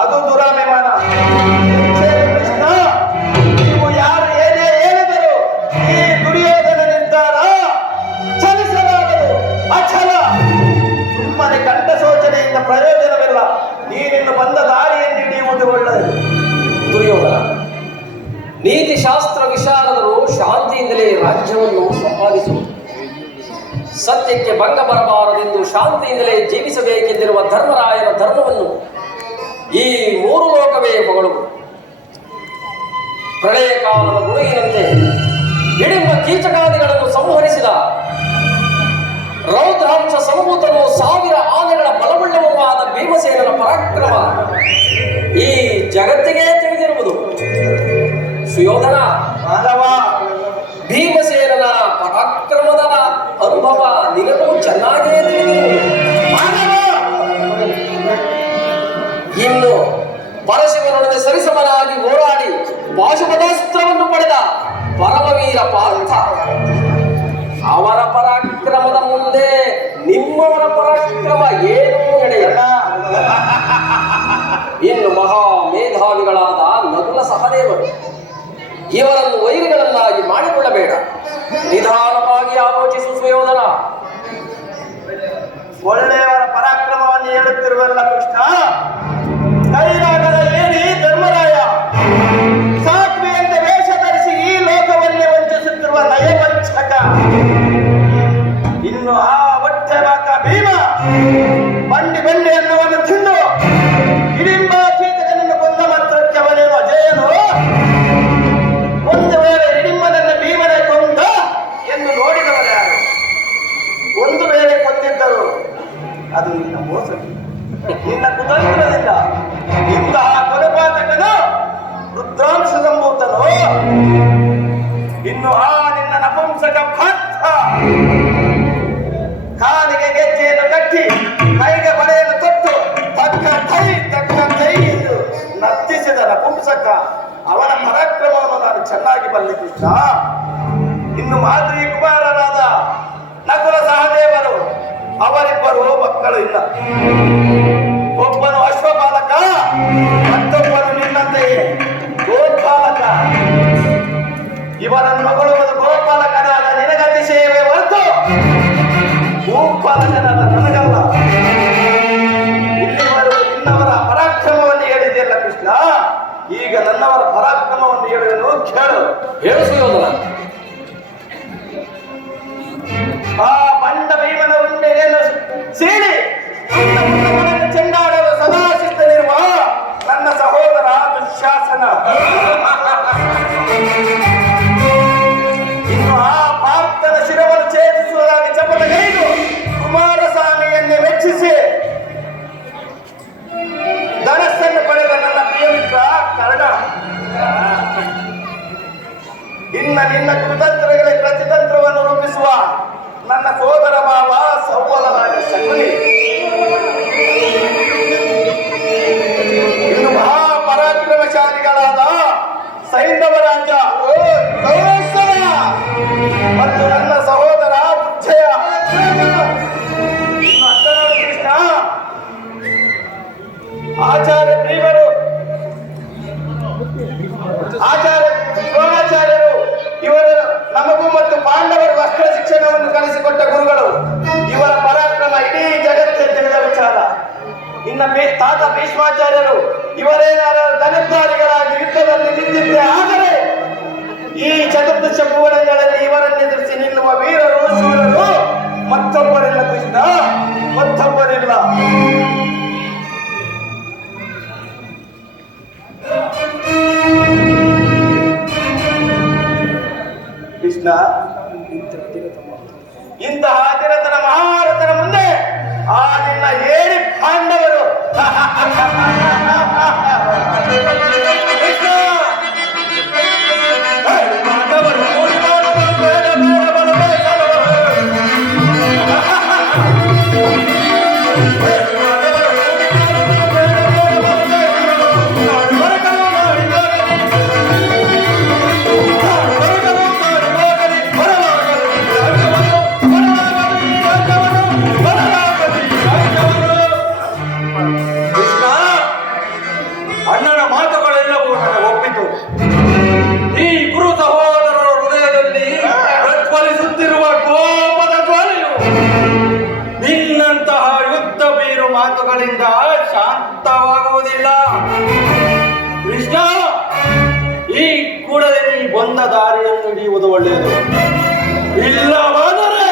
ಅದು ದುರಾಭಿಮಾನ. ಕೃಷ್ಣ. ನೀವು ಯಾರು ಏನೇ ಹೇಳಿದರು ಈ ದುರ್ಯೋಧನ ನಿರ್ಧಾರ ಚಲಿಸಲಾಗದು ಅಚಲ. ಸುಮ್ಮನೆ ಕಂಠ ಸೋಚನೆಯಿಂದ ಪ್ರಯೋಜನವಿಲ್ಲ. ನೀನಿನ್ನು ಬಂದ ದಾರಿಯನ್ನು ಹಿಡಿಯುವುದು ದುರ್ಯೋಧನ, ನೀತಿ ಶಾಸ್ತ್ರ ವಿಶಾರದರು ಶಾಂತಿಯಿಂದಲೇ ರಾಜ್ಯವನ್ನು ಸಂಪಾದಿಸುವುದು ಸತ್ಯಕ್ಕೆ ಭಂಗ ಬರಬಾರದೆಂದು ಶಾಂತಿಯಿಂದಲೇ ಜೀವಿಸಬೇಕೆಂದಿರುವ ಧರ್ಮರಾಯನ ಧರ್ಮವನ್ನು ಈ ಮೂರು ಲೋಕವೇ ಮಗಳು ಪ್ರಳಯ ಕಾಲದ ಗುರುಗಿನಂತೆ ಹಿಡಿಂಬ ಕೀಚಕಾದಿಗಳನ್ನು ಸಂಹರಿಸಿದ ರೌದ್ರಾಂಶ ಸಂಭೂತನು ಸಾವಿರ ಆನೆಗಳ ಬಲವುಳ್ಳವನಾದ ಭೀಮಸೇನನ ಪರಾಕ್ರಮ. ಈ ಜಗತ್ತಿಗೆ ತಿಳಿದಿರುವುದು. ಸುಯೋಧನ ಮಾನವ ಭೀಮಸೇನನ ಪರಾಕ್ರಮದ ಅನುಭವ ನಿನಗೂ ಚೆನ್ನಾಗಿಯೇ ತಿಳಿದಿರುವುದು. ನೀರ ಪಾರ್ಥ ಅವರ ಪರಾಕ್ರಮದ ಮುಂದೆ ನಿಮ್ಮವರ ಪರಾಕ್ರಮ ಏನು ನಡೆಯಲ್ಲ? ಇನ್ನು ಮಹಾ ಮೇಧಾವಿಗಳಾದ ನಕುಲ ಸಹದೇವರು ಇವರನ್ನು ವೈರಿಗಳನ್ನಾಗಿ ಮಾಡಿಕೊಳ್ಳಬೇಡ. ನಿಧಾನವಾಗಿ ಆಲೋಚಿಸು ಸುಯೋಧನ. ಒಳ್ಳೆಯವರ ಪರಾಕ್ರಮವನ್ನು ಹೇಳುತ್ತಿರುವಲ್ಲ ಕೃಷ್ಣ? ಹೇಳು ಹೇಳಿಸ್ಕೊಳ್ಳೋದಲ್ಲ ದಾರಿಯನ್ನು ಹಿಡಿಯುವುದು ಒಳ್ಳೆಯದು. ಇಲ್ಲವಾದರೆ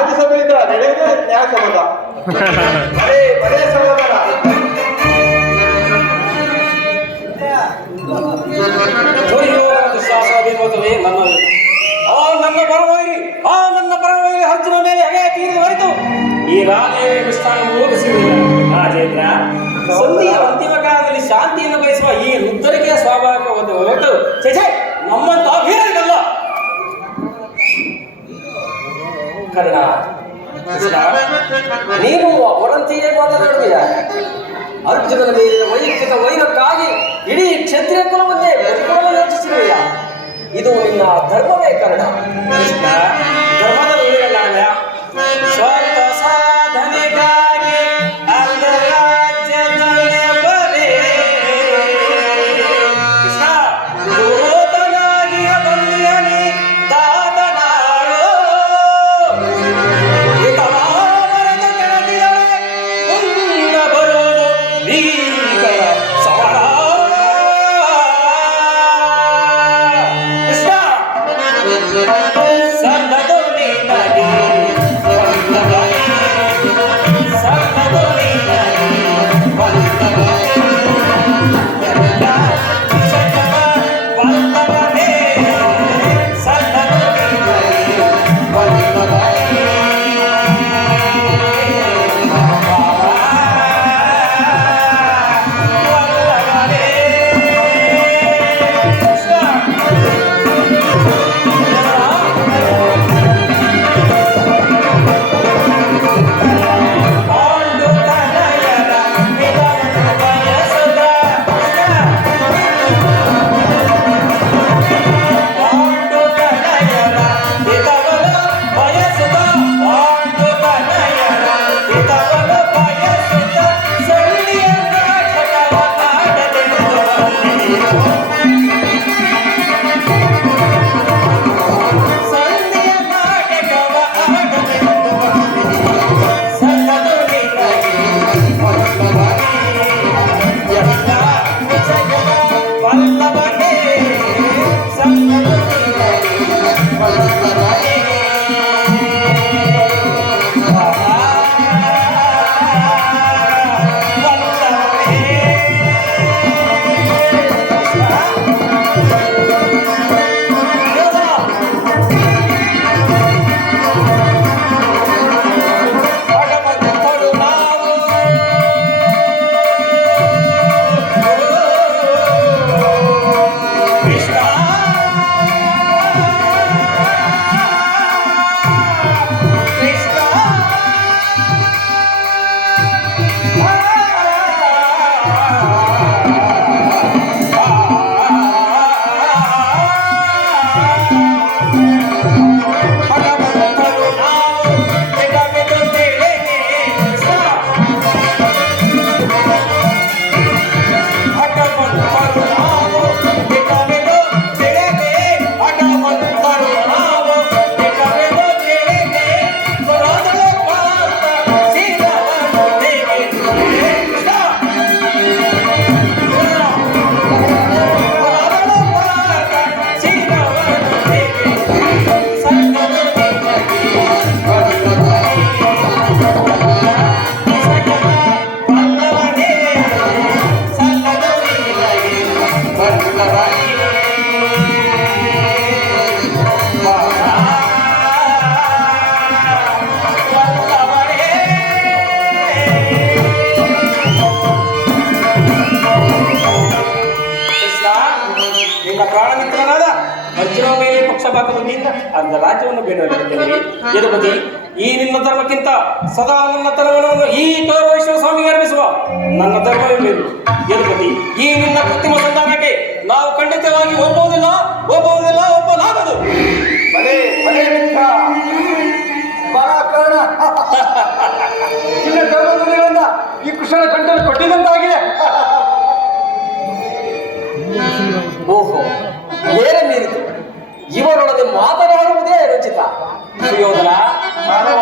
ರಾಜ್ಯಸಭೆಯಿಂದ ಬರೇ ಬರೇ ಸಮಾಧಾನ ನನ್ನ ಆ ನನ್ನ ಮೇಲೆ ಈ ರಾಜೇ ವಿಸ್ತಾರವು ರಾಜೇಂದ್ರ, ಸಂಧಿಯ ಅಂತಿಮ ಕಾಲದಲ್ಲಿ ಶಾಂತಿಯನ್ನು ಬಯಸುವ ಈ ರುದ್ರರಿಕೆಯ ಸ್ವಾಭಾವಿಕ ಒಂದು ಹೊರತು ಛೇ! ಕೃಷ್ಣ ನೀನು ಅವರಂತೆಯೇ ಮಾತನಾಡುವ ಅರ್ಜುನನ ಮೇಲಿನ ವೈಯಕ್ತಿಕ ವೈರಕ್ಕಾಗಿ ಇಡೀ ಕ್ಷತ್ರಿಯ ಕುಲವನ್ನೇ ಬದುಕಲು ಯೋಚಿಸಿರುವೆಯ ಇದು ನಿನ್ನ ಧರ್ಮವೇ ಕನ್ನಡ. ಕೃಷ್ಣ, ಧರ್ಮದ ಯದುಪತಿ ಈ ನಿನ್ನ ಧರ್ಮಕ್ಕಿಂತ ಸದಾ ನನ್ನ ಧರ್ಮವನ್ನು ಈ ತೋರವೈಶ್ವ ಸ್ವಾಮಿಗೆ ಅರ್ಪಿಸುವ ನನ್ನ ಧರ್ಮವೇ ಮೇಲು ಯದುಪತಿ ಈ ನಿನ್ನ ಕೃತ್ರಿಮ ಸಂಧಾನಕ್ಕೆ ನಾವು ಖಂಡಿತವಾಗಿ ಒಪ್ಪುವುದಿಲ್ಲ ಒಪ್ಪುವುದಿಲ್ಲ ಒಪ್ಪಲಾಗದು ಈ ಕೃಷ್ಣನ ಕಂಠಲ್ಲಿ ಕೊಟ್ಟಿದಂತಾಗಿದೆ. ಓಹೋ ಏನೇ ಮೀರಿತು ಇವರೊಳಗೆ ಮಾತನಾಡುವುದೇ ರುಚಿತ ಸುಯೋಧನ ಮಾನವ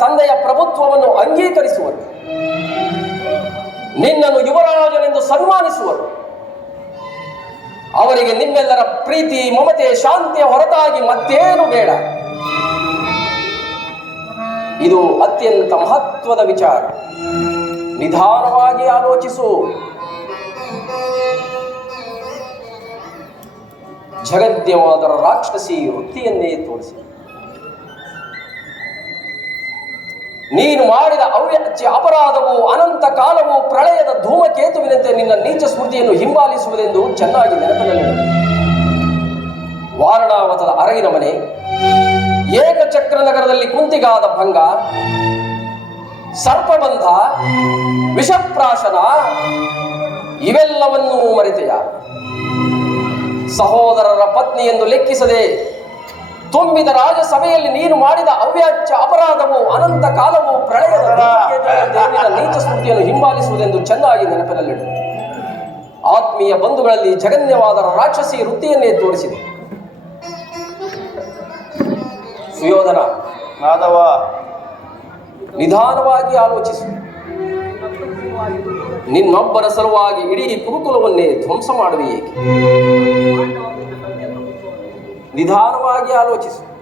ತಂದೆಯ ಪ್ರಭುತ್ವವನ್ನು ಅಂಗೀಕರಿಸುವರು. ನಿನ್ನನ್ನು ಯುವರಾಜನೆಂದು ಸನ್ಮಾನಿಸುವರು. ಅವರಿಗೆ ನಿಮ್ಮೆಲ್ಲರ ಪ್ರೀತಿ, ಮಮತೆ, ಶಾಂತಿಯ ಹೊರತಾಗಿ ಮತ್ತೇನು ಬೇಡ. ಇದು ಅತ್ಯಂತ ಮಹತ್ವದ ವಿಚಾರ. ನಿಧಾನವಾಗಿ ಆಲೋಚಿಸು. ಜಗದ್ಯವಾದರ ರಾಕ್ಷಸಿ ವೃತ್ತಿಯನ್ನೇ ತೋರಿಸಿ. ನೀನು ಮಾಡಿದ ಅವ್ಯಾಜ್ಯ ಅಪರಾಧವು ಅನಂತ ಕಾಲವು ಪ್ರಳಯದ ಧೂಮಕೇತುವಿನಂತೆ ನಿನ್ನ ನೀಚ ಸ್ಮೃತಿಯನ್ನು ಹಿಂಬಾಲಿಸುವುದೆಂದು ಚೆನ್ನಾಗಿ ನೆನಪಿನಲ್ಲಿಡು. ವಾರಣಾವತದ ಅರಗಿನ ಮನೆ, ಏಕಚಕ್ರ ನಗರದಲ್ಲಿ ಕುಂತಿಗಾದ ಭಂಗ, ಸರ್ಪಬಂಧ, ವಿಷಪ್ರಾಶನ, ಇವೆಲ್ಲವನ್ನೂ ಮರೆತೆಯ. ಸಹೋದರರ ಪತ್ನಿ ಎಂದು ಲೆಕ್ಕಿಸದೆ ತುಂಬಿದ ರಾಜಸಭೆಯಲ್ಲಿ ನೀನು ಮಾಡಿದ ಅವ್ಯಾಚ್ಯ ಅಪರಾಧವು ಅನಂತ ಕಾಲವು ಪ್ರಳಯದ ನೀಚ ಸ್ಮೃತಿಯನ್ನು ಹಿಂಬಾಲಿಸುವುದೆಂದು ಚೆನ್ನಾಗಿ ನೆನಪಿನಲ್ಲಿಡು. ಆತ್ಮೀಯ ಬಂಧುಗಳಲ್ಲಿ ಜಗನ್ಯವಾದ ರಾಕ್ಷಸಿ ವೃತ್ತಿಯನ್ನೇ ತೋರಿಸಿದೆ. ಸುಯೋಧನ ಮಾಧವ. ನಿಧಾನವಾಗಿ ಆಲೋಚಿಸು. ನಿನ್ನೊಬ್ಬರ ಸಲುವಾಗಿ ಇಡೀ ಕುರುಕುಲವನ್ನೇ ಧ್ವಂಸ ಮಾಡುವೆ ಏಕೆ? ನಿಧಾನವಾಗಿ ಆಲೋಚಿಸು.